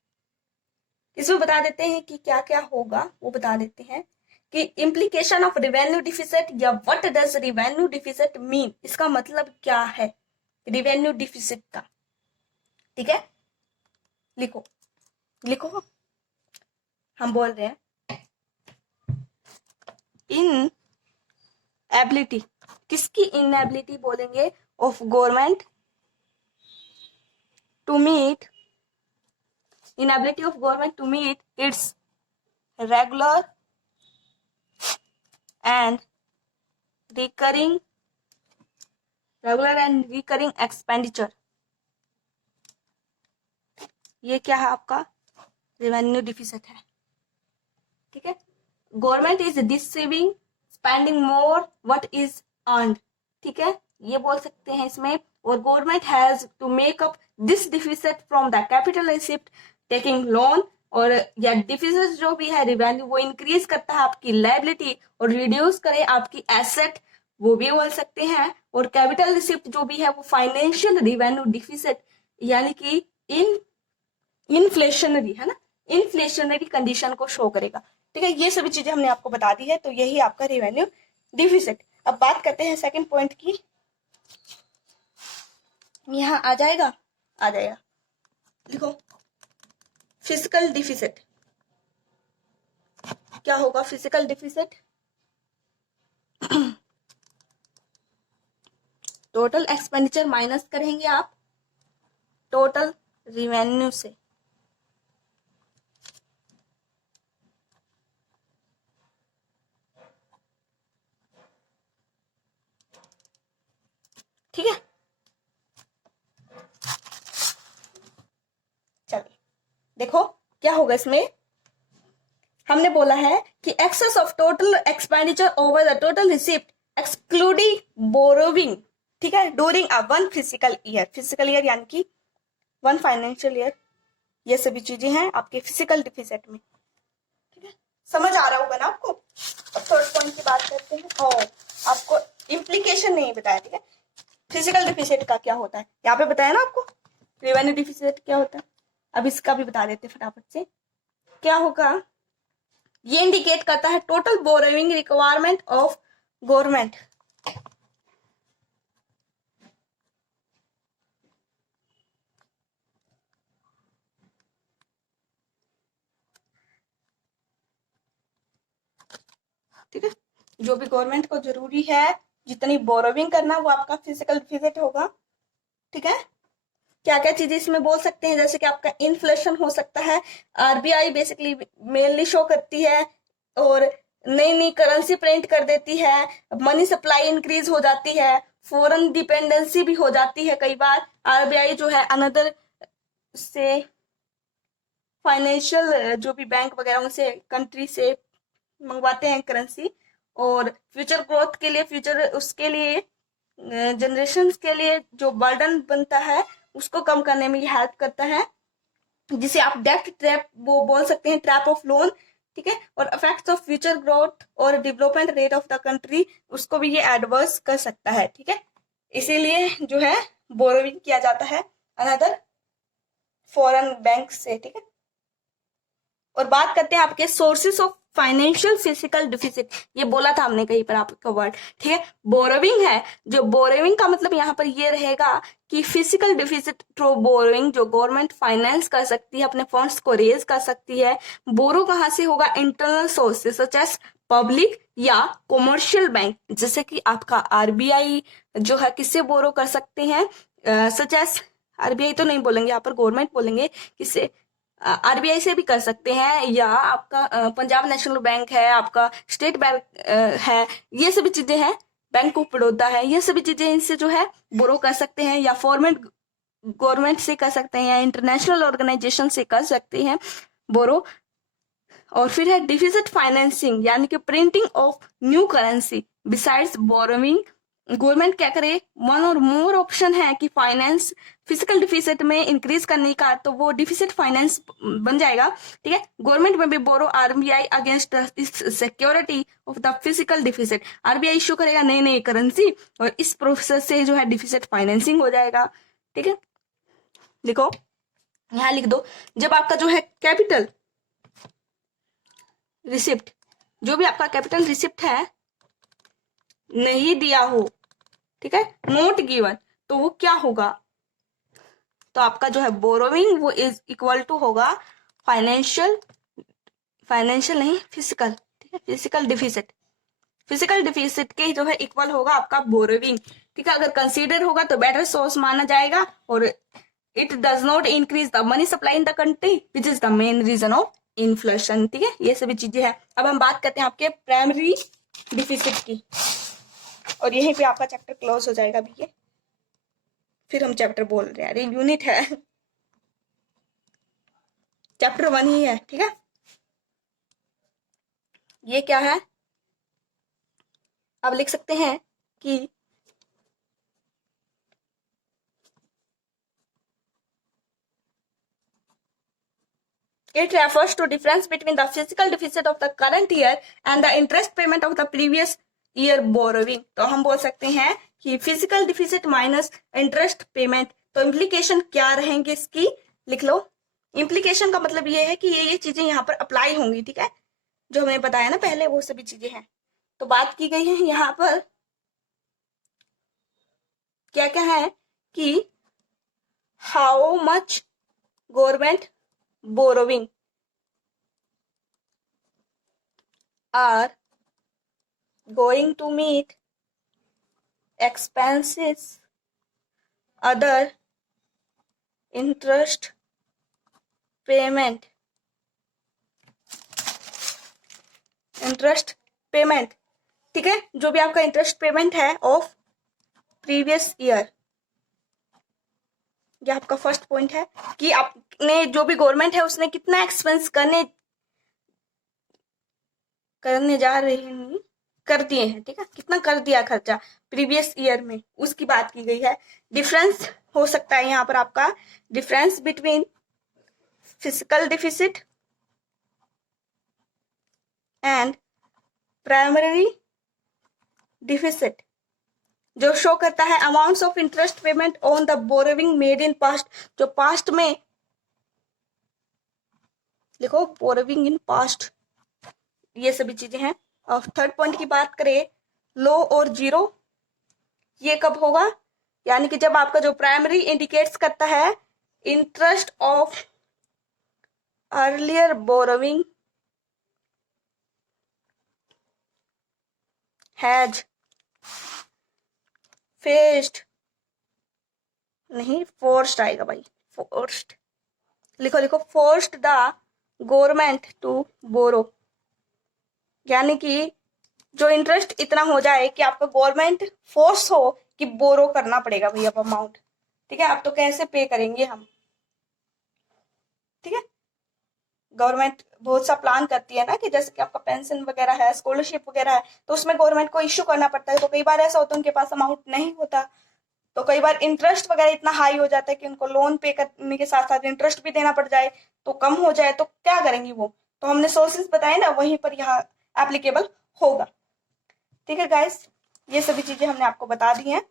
इसमें बता देते हैं कि क्या क्या होगा, वो बता देते हैं कि इम्प्लीकेशन ऑफ रिवेन्यू डिफिसिट, या what does revenue deficit mean, इसका मतलब क्या है रिवेन्यू डिफिसिट का, ठीक है। लिखो लिखो, हम बोल रहे हैं इन एबिलिटी, किसकी इनएबिलिटी बोलेंगे? Of government to meet, inability of government to meet its regular and recurring expenditure। ये क्या है आपका? रेवेन्यू डिफिसिट है, ठीक है। Government is receiving spending more what is earned, ठीक है, ये बोल सकते हैं इसमें। और government has to make up this deficit from the capital receipt taking loan, और या डिफिसिट जो भी है रिवेन्यू वो इंक्रीज करता है आपकी लायबिलिटी और रिड्यूस करे आपकी एसेट, वो भी बोल सकते हैं। और कैपिटल रिसिप्ट जो भी है वो फाइनेंशियल रिवेन्यू डिफिसिट यानी कि इन्फ्लेशनरी है ना, इन्फ्लेशनरी कंडीशन को शो करेगा, ठीक है। ये सभी चीजें हमने आपको बता दी है, तो यही आपका रिवेन्यू डिफिसिट। अब बात करते हैं सेकंड पॉइंट की, यहाँ आ जाएगा, देखो फिजिकल डिफिसिट क्या होगा। Physical deficit total expenditure minus करेंगे आप टोटल रिवेन्यू से, ठीक है। चलिए देखो क्या होगा इसमें। हमने बोला है कि excess of total expenditure over the total receipt excluding borrowing, ठीक है, during a one fiscal year यानी कि वन फाइनेंशियल ईयर, ये सभी चीजें हैं आपके फिजिकल डिफिसिट में, ठीक है। समझ आ रहा होगा ना आपको। अब थर्ड पॉइंट की बात करते हैं। आपको इम्प्लीकेशन नहीं बताया, ठीक है, फिजिकल डिफिसिट का क्या होता है। यहाँ पे बताया ना आपको रेवेन्यू डिफिसिट क्या होता है। अब इसका भी बता देते फटाफट से क्या होगा। ये इंडिकेट करता है total borrowing requirement of government, ठीक है। जो भी गवर्नमेंट को जरूरी है जितनी बोरोविंग करना वो आपका फिजिकल डिफिसिट होगा, ठीक है। क्या क्या चीजें इसमें बोल सकते हैं, जैसे कि आपका इन्फ्लेशन हो सकता है, आरबीआई बेसिकली मेनली शो करती है और नई नई करेंसी प्रिंट कर देती है, मनी सप्लाई इंक्रीज हो जाती है, फॉरेन डिपेंडेंसी भी हो जाती है। कई बार आरबीआई जो है अनदर से फाइनेंशियल जो भी बैंक वगैरह उनसे कंट्री से मंगवाते हैं करेंसी, और फ्यूचर ग्रोथ के लिए, फ्यूचर उसके लिए जनरेशन के लिए जो बर्डन बनता है उसको कम करने में ये हेल्प करता है, जिसे आप डेप्ट ट्रैप वो बोल सकते हैं, ट्रैप ऑफ लोन, ठीक है। और इफेक्ट्स ऑफ फ्यूचर ग्रोथ और development rate of the country उसको भी ये एडवर्स कर सकता है, ठीक है। इसीलिए जो है बोरोविंग किया जाता है अनदर फॉरेन बैंक से, ठीक है। और बात करते हैं आपके sources of financial physical deficit, ये बोला था हमने कहीं पर आपका वर्ड, ठीक है। बोरोविंग है, जो बोरोविंग का मतलब यहाँ पर ये रहेगा कि फिजिकल डिफिसिट थ्रू बोरोविंग जो गवर्नमेंट फाइनेंस कर सकती है, अपने फंड्स को रेज कर सकती है। बोरो कहाँ से होगा, internal sources such as public या कॉमर्शियल बैंक, जैसे कि आपका आरबीआई जो है किससे बोरो कर सकते हैं, सच एज आरबीआई तो नहीं बोलेंगे यहाँ पर, गवर्नमेंट बोलेंगे, किससे, आरबीआई से भी कर सकते हैं, या आपका पंजाब नेशनल बैंक है, आपका स्टेट बैंक है, ये सभी चीजें हैं, बैंक ऑफ बड़ौदा है, ये सभी चीजें इनसे जो है बोरो कर सकते हैं, या फॉर्मेट गवर्नमेंट से कर सकते हैं, या इंटरनेशनल ऑर्गेनाइजेशन से कर सकते हैं बोरो। और फिर है डिफिसिट फाइनेंसिंग यानी कि printing of new currency besides borrowing. Government क्या करे, वन और मोर ऑप्शन है कि फाइनेंस फिजिकल डिफिसिट में इंक्रीज करने का, तो वो डिफिसिट फाइनेंस बन जाएगा, ठीक है। गवर्नमेंट में भी borrow RBI against security of the physical deficit, RBI issue करेगा नई नई करेंसी और इस प्रोसेस से जो है डिफिसिट फाइनेंसिंग हो जाएगा, ठीक है। लिखो, यहाँ लिख दो, जब आपका जो है कैपिटल रिसिप्ट, जो भी आपका कैपिटल रिसिप्ट है नहीं दिया हो, ठीक है, नोट गिवन, तो वो क्या होगा, तो आपका जो है बोरोविंग वो इज इक्वल टू होगा फाइनेंशियल नहीं फिजिकल, ठीक है, फिजिकल डिफिसिट, फिजिकल डिफिसिट के जो है इक्वल होगा आपका बोरोविंग, ठीक है। अगर कंसीडर होगा तो बेटर सोर्स माना जाएगा, और it does not increase the money supply in the country which is the main reason of inflation, ठीक है। ये सभी चीजें हैं। अब हम बात करते हैं आपके प्राइमरी डिफिसिट की, और यहीं पे आपका चैप्टर क्लोज हो जाएगा भैया, फिर हम चैप्टर बोल रहे हैं, अरे यूनिट है, चैप्टर 1 ही है, ठीक है। ये क्या है, अब लिख सकते हैं कि it refers to difference between the physical deficit of the current year and the interest payment of the previous year borrowing। तो हम बोल सकते हैं कि physical deficit minus interest payment. तो इम्प्लीकेशन क्या रहेंगे इसकी, लिख लो। इम्प्लीकेशन का मतलब ये है कि ये चीजें यहाँ पर अप्लाई होंगी, ठीक है, जो हमने बताया ना पहले वो सभी चीजें हैं। तो बात की गई है यहाँ पर क्या क्या है कि how much government borrowing are going to meet expenses other interest payment ठीक है, जो भी आपका इंटरेस्ट पेमेंट है ऑफ प्रीवियस ईयर। ये आपका फर्स्ट पॉइंट है कि आपने जो भी गवर्नमेंट है उसने कितना एक्सपेंस करने जा रहे हैं, कर दिए हैं, ठीक है, कितना कर दिया खर्चा प्रीवियस ईयर में, उसकी बात की गई है। डिफरेंस हो सकता है यहाँ पर आपका difference between physical deficit and primary deficit, जो शो करता है amounts of interest payment on the borrowing made in past, जो पास्ट में, लिखो बोरोविंग इन पास्ट, ये सभी चीजें हैं। और थर्ड पॉइंट की बात करें, लो और जीरो, ये कब होगा, यानी कि जब आपका जो प्राइमरी इंडिकेट्स करता है interest of earlier borrowing has faced, नहीं फोर्स्ड आएगा भाई, फोर्स्ड लिखो, लिखो forced the government to borrow, यानी कि जो इंटरेस्ट इतना हो जाए कि आपका गवर्नमेंट फोर्स हो कि बोरो करना पड़ेगा भैया अमाउंट, ठीक है, अब तो कैसे पे करेंगे हम, ठीक है। गवर्नमेंट बहुत सा प्लान करती है ना कि जैसे कि आपका पेंशन वगैरह है, स्कॉलरशिप वगैरह है, तो उसमें गवर्नमेंट को इश्यू करना पड़ता है। तो कई बार ऐसा होता है उनके पास अमाउंट नहीं होता, तो कई बार इंटरेस्ट वगैरह इतना हाई हो जाता है कि उनको लोन पे करने के साथ साथ इंटरेस्ट भी देना पड़ जाए, तो कम हो जाए तो क्या करेंगी वो। तो हमने सोर्सेज बताए ना, वहीं पर यहाँ एप्लीकेबल होगा, ठीक है गाइस। ये सभी चीजें हमने आपको बता दी हैं।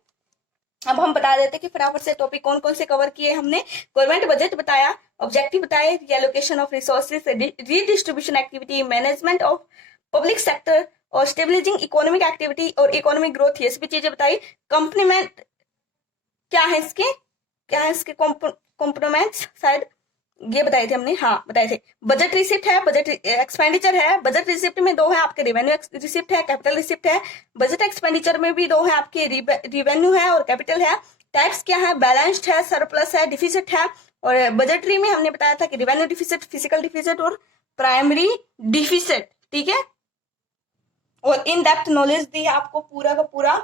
अब हम बता देते कि फटाफट से टॉपिक कौन कौन से कवर किए हमने। गवर्नमेंट बजट बताया, ऑब्जेक्टिव बताए, allocation of resources, redistribution activity, management of public sector और स्टेबलाइजिंग इकोनॉमिक एक्टिविटी और इकोनॉमिक ग्रोथ, ये सभी चीजें बताई। कंपोनेंट क्या है इसके, क्या है इसके कंपोनेंट्स शायद ये बताए थे हमने, हाँ बताए थे। बजट रिसिप्ट है, बजट एक्सपेंडिचर है। बजट रिसिप्ट में दो है आपके, रेवेन्यू रिसिप्ट है, कैपिटल रिसिप्ट है। बजट एक्सपेंडिचर में भी दो है आपके, रेवेन्यू है और कैपिटल है। टैक्स क्या है, बैलेंस्ड है, सरप्लस है, डिफिसिट है। और बजटरी में हमने बताया था कि रेवेन्यू डिफिसिट, फिजिकल डिफिसिट और प्राइमरी डिफिसिट, ठीक है। और इन डेप्थ नॉलेज दी है आपको पूरा का पूरा।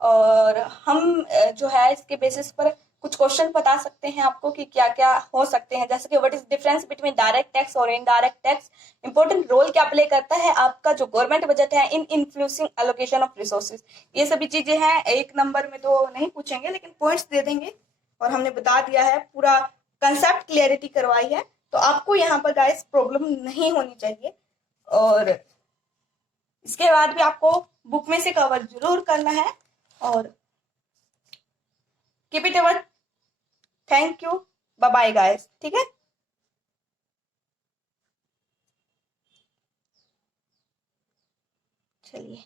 और हम जो है इसके बेसिस पर कुछ क्वेश्चन बता सकते हैं आपको कि क्या क्या हो सकते हैं, जैसे कि what is difference between direct tax और इनडायरेक्ट टैक्स, इंपॉर्टेंट रोल क्या प्ले करता है आपका जो गवर्नमेंट बजट है इन इन्फ्लुएंसिंग एलोकेशन ऑफ रिसोर्सेज। ये सभी चीजें हैं, एक नंबर में तो नहीं पूछेंगे लेकिन पॉइंट्स दे देंगे। और हमने बता दिया है, पूरा कंसेप्ट क्लियरिटी करवाई है, तो आपको यहाँ पर गाइस प्रॉब्लम नहीं होनी चाहिए। और इसके बाद भी आपको बुक में से कवर जरूर करना है। और keep it our, thank you, bye bye guys, ठीक है। चलिए।